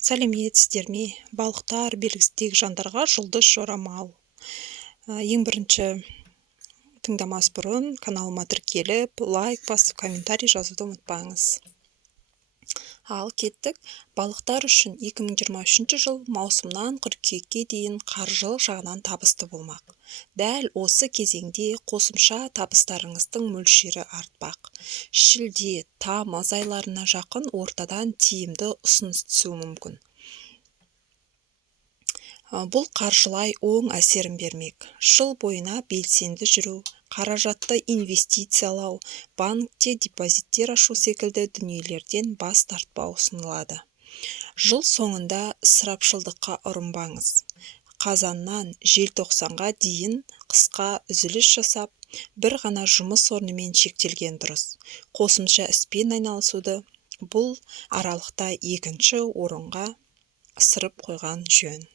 Сәлеметсіздер ме? Балықтар белгісіздегі жандарға жұлдыз жорамал. Ең бірінші тыңдамас бұрын каналыма тіркеліп, лайк басып, комментарий жазуды ұмытпаңыз. Ал кеттік. Балықтар үшін 2023 жыл маусымнан қыркүйекке дейін қаржылық жағынан табысты болмақ. Дәл осы кезеңде қосымша табыстарыңыздың мөлшері артпақ. Шілде, тамыз айларына жақын ортадан тиімді ұсыныс түсуі мүмкін. Бұл қаржылай оң әсерін бермек. Жыл бойына белсенді жүру, қаражатты инвестициялау, банкте депозиттер ашу секілді дүниелерден бас тартпау ұсынылады. Жыл соңында ысырапшылдыққа ұрынбаңыз. Қазаннан желтоқсанға дейін қысқа үзіліс жасап, бір ғана жұмыс орнымен шектелген дұрыс. Қосымша іспен айналысуды бұл аралықта екінші орынға ысырып қойған жөн.